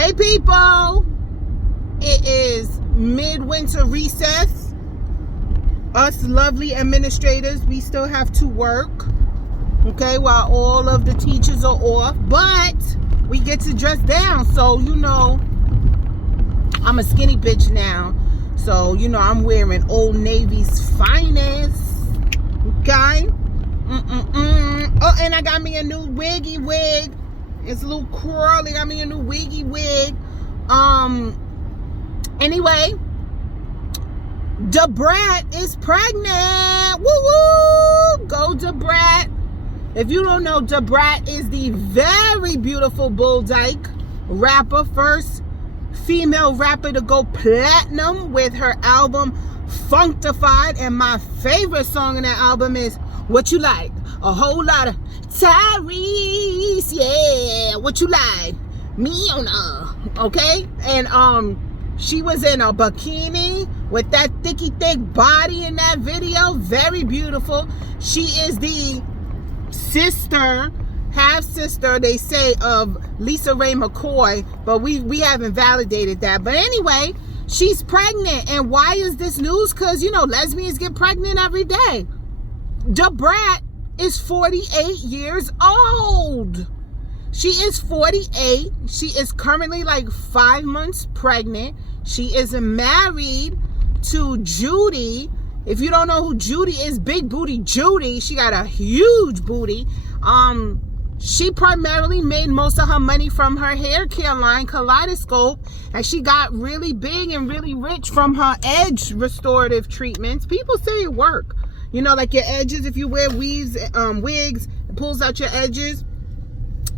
Hey people, it is midwinter recess. Us lovely administrators, we still have to work, okay, while all of the teachers are off, but we get to dress down. So, you know, I'm a skinny bitch now. So, you know, I'm wearing Old Navy's finest, okay? Oh, and I got me a new wiggy wig. It's a little curly. Got me a new wiggy wig. Anyway, the Brat is pregnant. Woo woo! Go the Brat. If you don't know, the Brat is the very beautiful Bull Dyke rapper, first female rapper to go platinum with her album Functified, and my favorite song in that album is What You Like. A whole lot of Tyrese, yeah. What you like? Me on okay? And she was in a bikini with that thick body in that video. Very beautiful. She is the sister, half sister, they say, of Lisa Ray McCoy, but we haven't validated that. But anyway, she's pregnant. And why is this news? Because, you know, lesbians get pregnant every day. The Brat is 48 years old. She is 48. She is currently like 5 months pregnant. She is married to Judy. If you don't know who Judy is, Big Booty Judy. She got a huge booty. She primarily made most of her money from her hair care line, Kaleidoscope, and she got really big and really rich from her edge restorative treatments. People say it work. You know, like your edges, if you wear wigs, it pulls out your edges.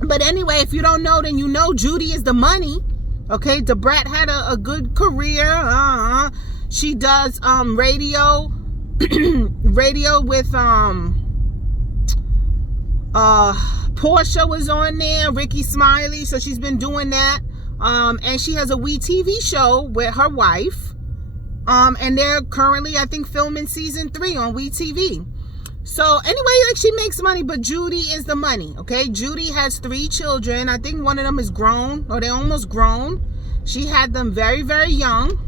But anyway, if you don't know, then you know Judy is the money. Okay, the Brat had a good career. She does radio radio with Portia was on there, Ricky Smiley, so she's been doing that. And she has a WeTV show with her wife. And they're currently, I think, filming season 3 on WeTV. So anyway, like, she makes money, but Judy is the money, okay? Judy has 3 children. I think one of them is grown, or they're almost grown. She had them very, very young.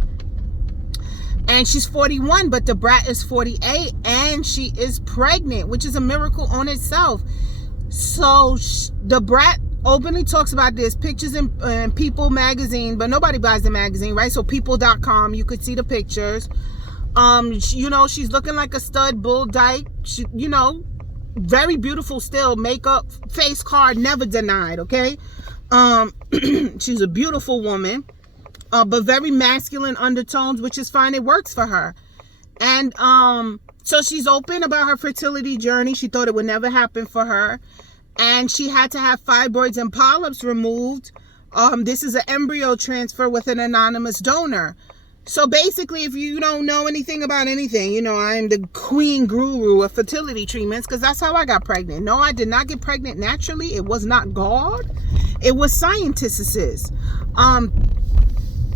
And she's 41, but the Brat is 48, and she is pregnant, which is a miracle on itself. So the Brat openly talks about this, pictures in People magazine, but nobody buys the magazine, right? So people.com, you could see the pictures. You know, she's looking like a stud Bull Dyke. She, you know, very beautiful still, makeup, face card, never denied, okay? She's a beautiful woman, but very masculine undertones, which is fine. It works for her. And so she's open about her fertility journey. She thought it would never happen for her. And she had to have fibroids and polyps removed. This is an embryo transfer with an anonymous donor. So basically, if you don't know anything about anything, you know, I'm the queen guru of fertility treatments, because that's how I got pregnant. No, I did not get pregnant naturally. It was not God. It was scientists.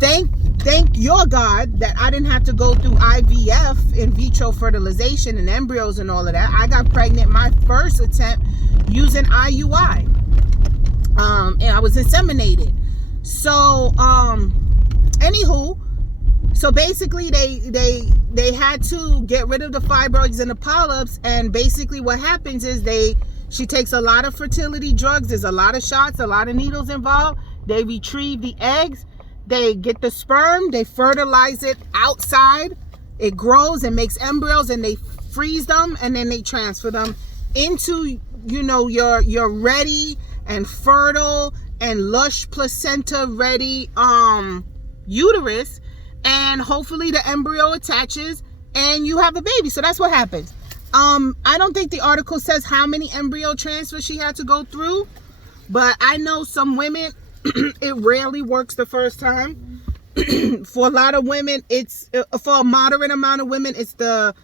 Thank your God that I didn't have to go through IVF, in vitro fertilization, and embryos and all of that. I got pregnant my first attempt using IUI. And I was inseminated. So, anywho, so basically they had to get rid of the fibroids and the polyps, and basically what happens is she takes a lot of fertility drugs. There's a lot of shots, a lot of needles involved. They retrieve the eggs. They get the sperm, they fertilize it outside, it grows and makes embryos, and they freeze them, and then they transfer them into, you know, your ready and fertile and lush placenta ready uterus, and hopefully the embryo attaches and you have a baby. So that's what happens. I don't think the article says how many embryo transfers she had to go through, but I know some women, it rarely works the first time. For a lot of women, it's for a moderate amount of women, it's the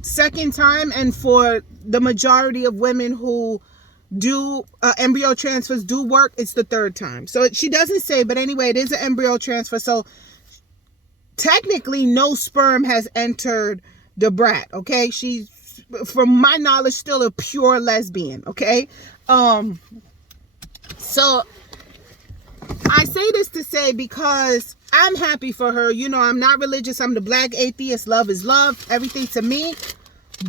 second time, and for the majority of women who do embryo transfers do work, it's the third time. So she doesn't say, but anyway, it is an embryo transfer. So technically, no sperm has entered the Brat. Okay, she's, from my knowledge, still a pure lesbian. Okay, so I say this to say because I'm happy for her. You know, I'm not religious. I'm the black atheist. Love is love. Everything to me.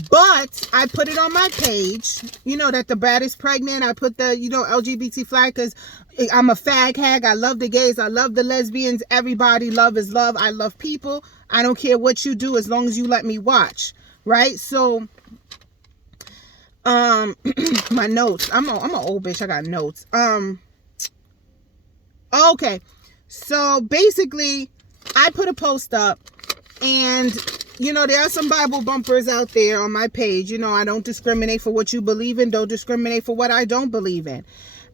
But I put it on my page, you know, that the Brat is pregnant. I put the, you know, LGBT flag because I'm a fag hag. I love the gays. I love the lesbians. Everybody, love is love. I love people. I don't care what you do as long as you let me watch. Right? So, my notes. I'm an old bitch. I got notes. Okay. So basically, I put a post up and, you know, there are some Bible bumpers out there on my page. You know, I don't discriminate for what you believe in. Don't discriminate for what I don't believe in.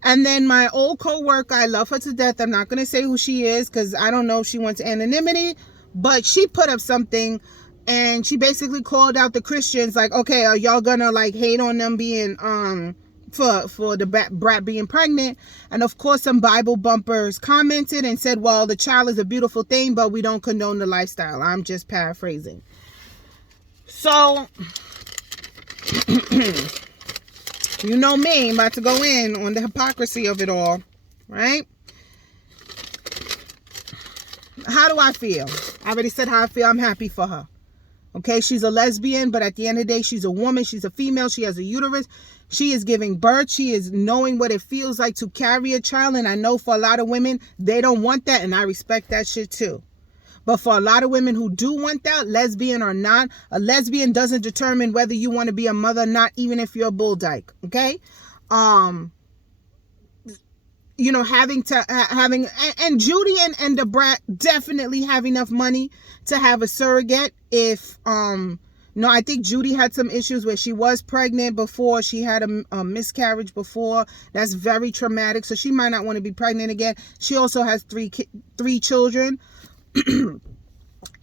And then my old co-worker, I love her to death. I'm not going to say who she is because I don't know if she wants anonymity. But she put up something and she basically called out the Christians like, okay, are y'all going to like hate on them being, for the Brat being pregnant? And of course, some Bible bumpers commented and said, well, the child is a beautiful thing, but we don't condone the lifestyle. I'm just paraphrasing. So, you know me, I'm about to go in on the hypocrisy of it all, right? How do I feel? I already said how I feel. I'm happy for her. Okay, she's a lesbian, but at the end of the day, she's a woman. She's a female. She has a uterus. She is giving birth. She is knowing what it feels like to carry a child. And I know for a lot of women, they don't want that. And I respect that shit too. But for a lot of women who do want that, lesbian or not, a lesbian doesn't determine whether you want to be a mother or not, even if you're a bull dyke. Okay? You know, having and Judy and the Brat definitely have enough money to have a surrogate if, no, I think Judy had some issues where she was pregnant before. She had a miscarriage before. That's very traumatic. So she might not want to be pregnant again. She also has three children.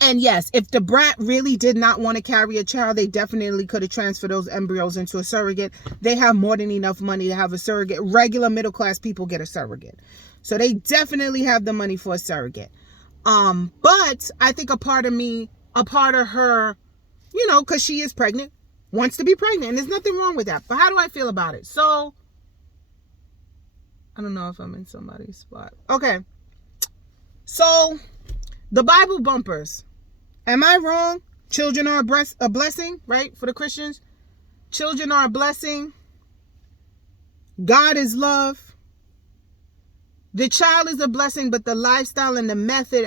And yes, if the Brat really did not want to carry a child, they definitely could have transferred those embryos into a surrogate. They have more than enough money to have a surrogate. Regular middle class people get a surrogate. So they definitely have the money for a surrogate. But I think a part of her, you know, because she is pregnant, wants to be pregnant. And there's nothing wrong with that. But how do I feel about it? So, I don't know if I'm in somebody's spot. Okay. So, the Bible bumpers. Am I wrong? Children are a blessing, right? For the Christians. Children are a blessing. God is love. The child is a blessing, but the lifestyle and the method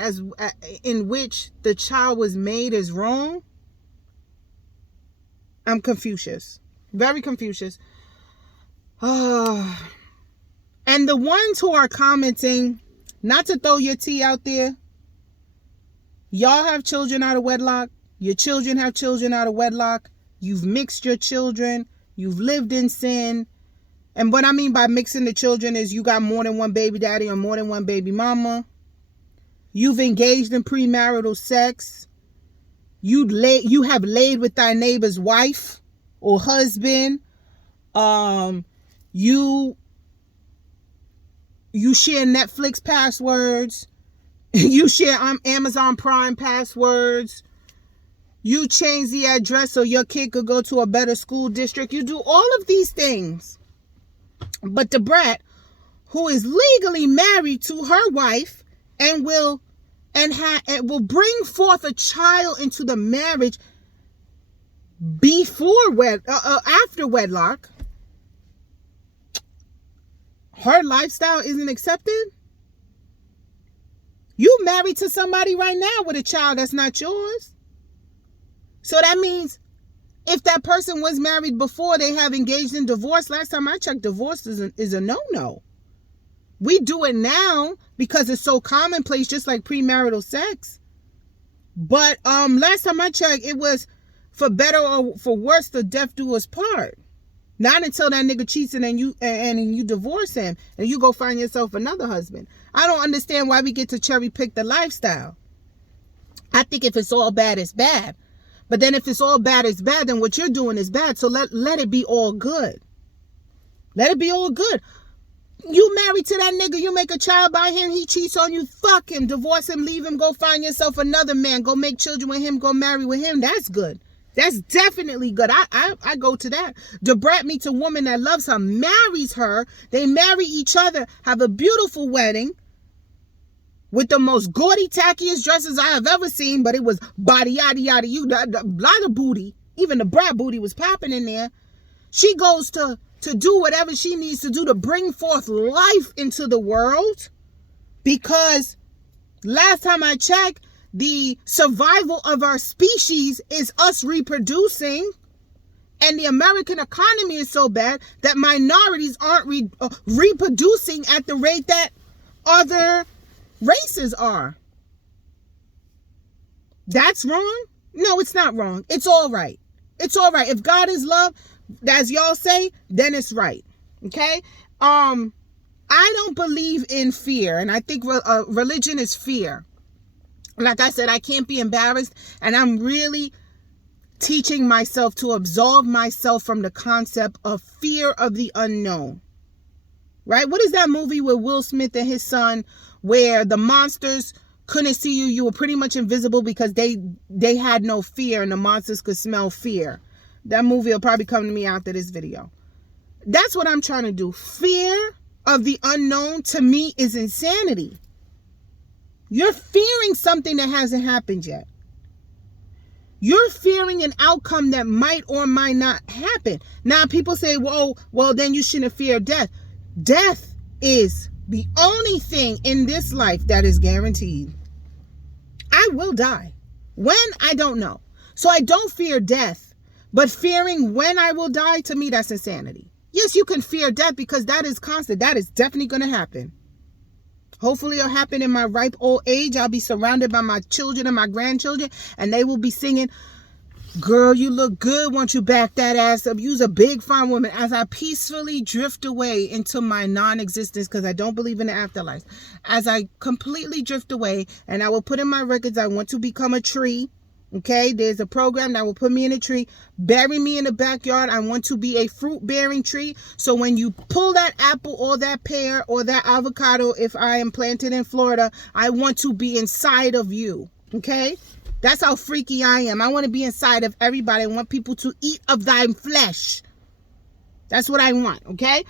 in which the child was made is wrong. I'm Confucius. Very Confucius. And the ones who are commenting, not to throw your tea out there, y'all have children out of wedlock. Your children have children out of wedlock. You've mixed your children. You've lived in sin. And what I mean by mixing the children is you got more than one baby daddy or more than one baby mama. You've engaged in premarital sex. You have laid with thy neighbor's wife or husband. You share Netflix passwords. You share Amazon Prime passwords. You change the address so your kid could go to a better school district. You do all of these things. But the Brat, who is legally married to her wife and will bring forth a child into the marriage after wedlock, her lifestyle isn't accepted. You married to somebody right now with a child that's not yours. So that means if that person was married before, they have engaged in divorce. Last time I checked, divorce is a no-no. We do it now because it's so commonplace, just like premarital sex. But last time I checked, it was for better or for worse, the death do us part. Not until that nigga cheats and you divorce him and you go find yourself another husband. I don't understand why we get to cherry pick the lifestyle. I think if it's all bad, it's bad. But then if it's all bad, it's bad, then what you're doing is bad. So let it be all good. Let it be all good. You married to that nigga, you make a child by him, he cheats on you, fuck him, divorce him, leave him, go find yourself another man, go make children with him, go marry with him. That's good. That's definitely good. I go to that. The Brat meets a woman that loves her, marries her. They marry each other, have a beautiful wedding. with the most gaudy, tackiest dresses I have ever seen, but it was body, yada, yada, you, a lot of booty. Even the Brat booty was popping in there. She goes to do whatever she needs to do to bring forth life into the world, because last time I checked, the survival of our species is us reproducing, and the American economy is so bad that minorities aren't reproducing at the rate that other races are. That's wrong? No, it's not wrong. It's all right. It's all right. If God is love, as y'all say, then it's right. Okay? I don't believe in fear, and I think religion is fear. Like I said, I can't be embarrassed, and I'm really teaching myself to absolve myself from the concept of fear of the unknown. Right? What is that movie with Will Smith and his son where the monsters couldn't see you? You were pretty much invisible because they had no fear, and the monsters could smell fear. That movie will probably come to me after this video. That's what I'm trying to do. Fear of the unknown, to me, is insanity. You're fearing something that hasn't happened yet. You're fearing an outcome that might or might not happen. Now, people say, well, then you shouldn't fear death. Death is the only thing in this life that is guaranteed. I will die. When? I don't know. So I don't fear death. But fearing when I will die, to me, that's insanity. Yes, you can fear death because that is constant. That is definitely going to happen. Hopefully it'll happen in my ripe old age. I'll be surrounded by my children and my grandchildren, and they will be singing, "Girl, you look good. Won't you back that ass up? You's a big fine woman." As I peacefully drift away into my non-existence, because I don't believe in the afterlife. As I completely drift away, and I will put in my records, I want to become a tree. Okay, there's a program that will put me in a tree, bury me in the backyard. I want to be a fruit-bearing tree. So when you pull that apple or that pear or that avocado, if I am planted in Florida, I want to be inside of you. Okay, that's how freaky I am. I want to be inside of everybody. I want people to eat of thy flesh. That's what I want. Okay.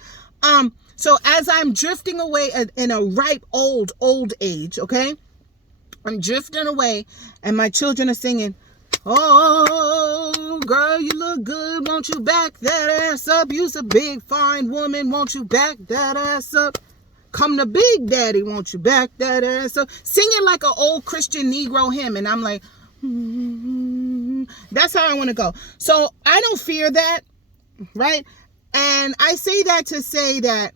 So as I'm drifting away in a ripe old age, okay, I'm drifting away, and my children are singing, "Oh, girl, you look good. Won't you back that ass up? You's a big, fine woman. Won't you back that ass up? Come to Big Daddy. Won't you back that ass up?" Singing like an old Christian Negro hymn. And I'm like, that's how I want to go. So I don't fear that, right? And I say that to say that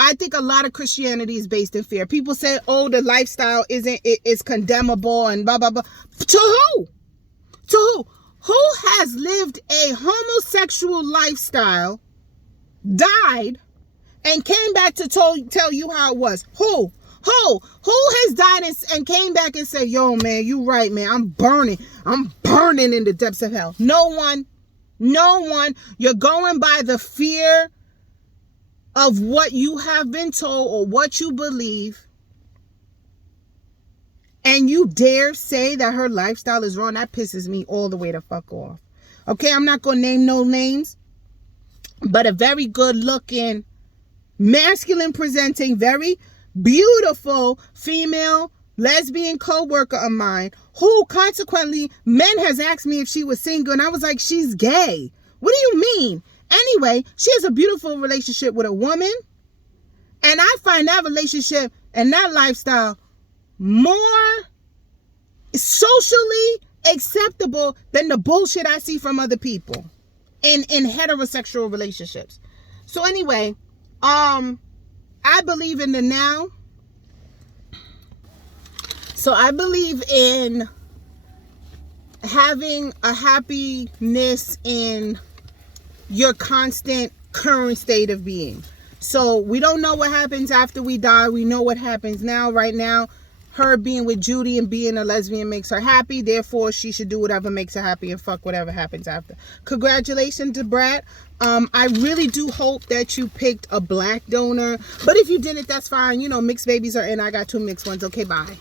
I think a lot of Christianity is based in fear. People say, "Oh, the lifestyle is condemnable," and blah, blah, blah. To who? To who? Who has lived a homosexual lifestyle, died, and came back to tell you how it was? Who? Who has died and came back and said, "Yo, man, you right, man. I'm burning in the depths of hell"? No one. No one. You're going by the fear of what you have been told or what you believe, and you dare say that her lifestyle is wrong. That pisses me all the way the fuck off. Okay, I'm not gonna name no names, but a very good looking, masculine presenting, very beautiful female lesbian co-worker of mine, who consequently men has asked me if she was single, and I was like, she's gay. What do you mean? Anyway, she has a beautiful relationship with a woman, and I find that relationship and that lifestyle more socially acceptable than the bullshit I see from other people in heterosexual relationships. So anyway, I believe in the now. So I believe in having a happiness in your constant current state of being. So we don't know what happens after we die. We know what happens now. Right now, her being with Judy and being a lesbian makes her happy. Therefore, she should do whatever makes her happy and fuck whatever happens after. Congratulations to Brat. I really do hope that you picked a black donor. But if you didn't, that's fine. You know, mixed babies are in. I got 2 mixed ones. Okay, bye.